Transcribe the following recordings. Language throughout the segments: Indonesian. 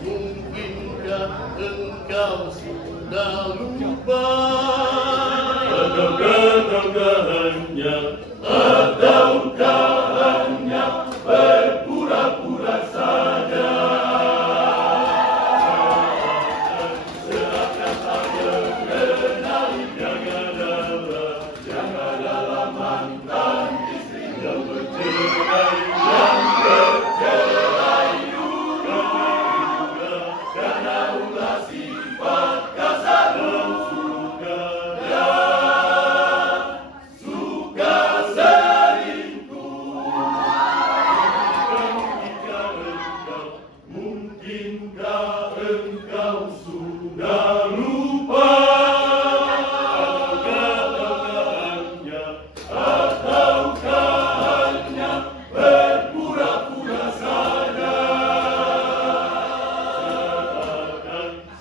Mungkinkah engkau sudah lupa? Ataukah hanya berpura-pura saja? Serahkan tak mengenali yang adalah mantan istri yang bercerai, yang bercerai dulu. Karena ulah sifat kasar mungkinkah engkau sudah lupa? Ataukah hanya berpura-pura saja?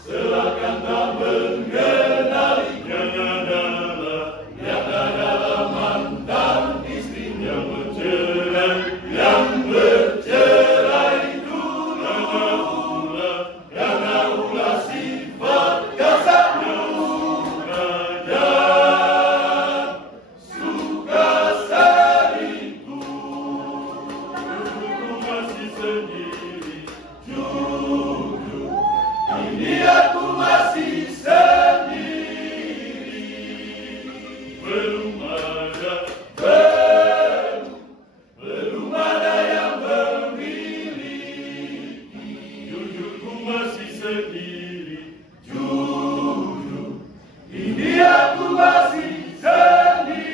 Serahkan tak mengenali yang adalah mantan istri yang bercerai, yang bercerai. Ini aku masih sendiri, belum ada yang memiliki. Jujur ku masih sendiri, jujur. Ini aku masih sendiri,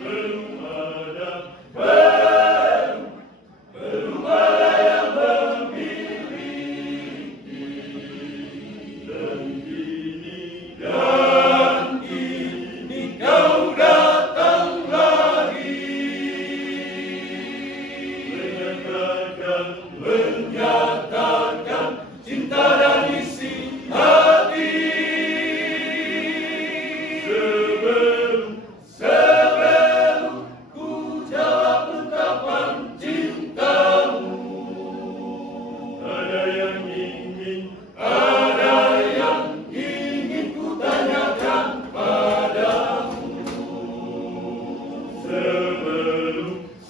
belum ada yang memiliki. Dan kini kau datang lagi, menyatakan cinta dan isi hati. Sebelum ku jawab ungkapan cintamu, ada yang ingin ku tanyakan padamu.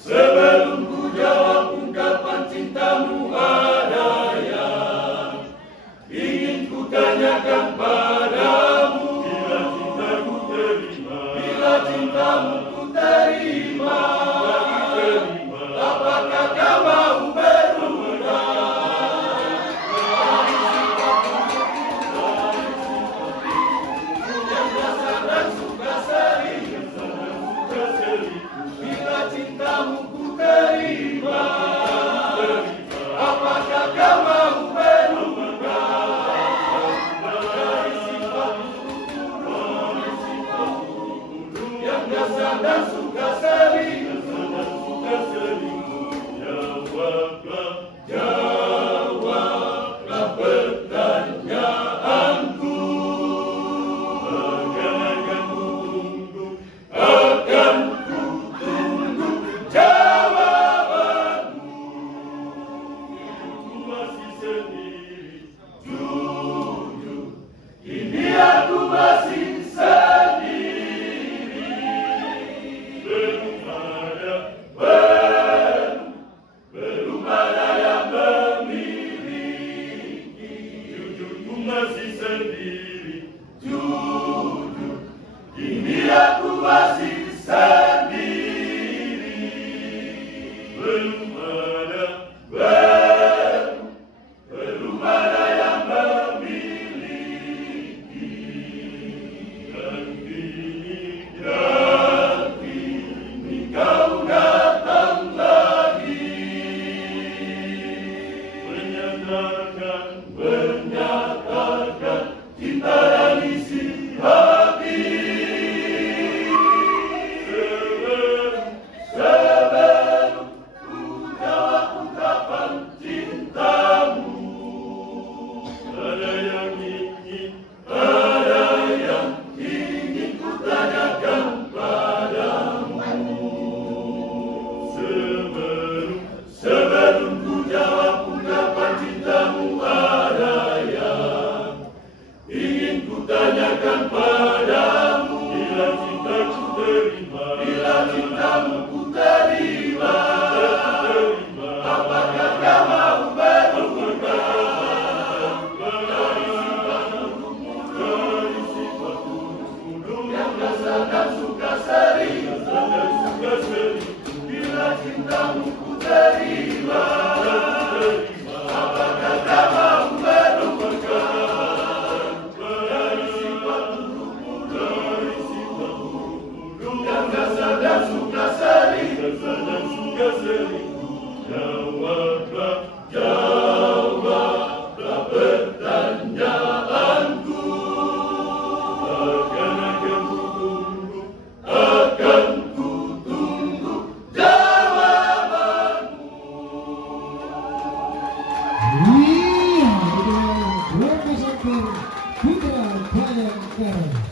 Sebelum ku jawab ungkapan cintamu, ada yang ingin ku tanyakan padamu. Bila cintamu ku terima, apakah kau mau berubah? Yang dasar dan suka selingkuh. Bila cintamu ku terima, apakah kau mau berubah? Dari sifat buruk yang dasar dan suka selingkuh. Jawablah pertanyaanku. Akan ku tunggu jawabanmu. Aku masih sendiri, jujur. Ini aku masih sendiri, belum ada yang memiliki. Jujurku masih sendiri, jujur. Ini aku masih sendiri, belum ada yang memiliki. Dan kini kau datang lagi, menyatakan cinta dan isi hati. Sebelum ku jawab cintamu ku terima. Apa katamu merupakan dari sifat burukmu, yang kasar dan suka selingkuh. Jawablah pertanyaanku. Akan ku tunggu jawabanmu. Iya, itu representer Putra Bayangkara.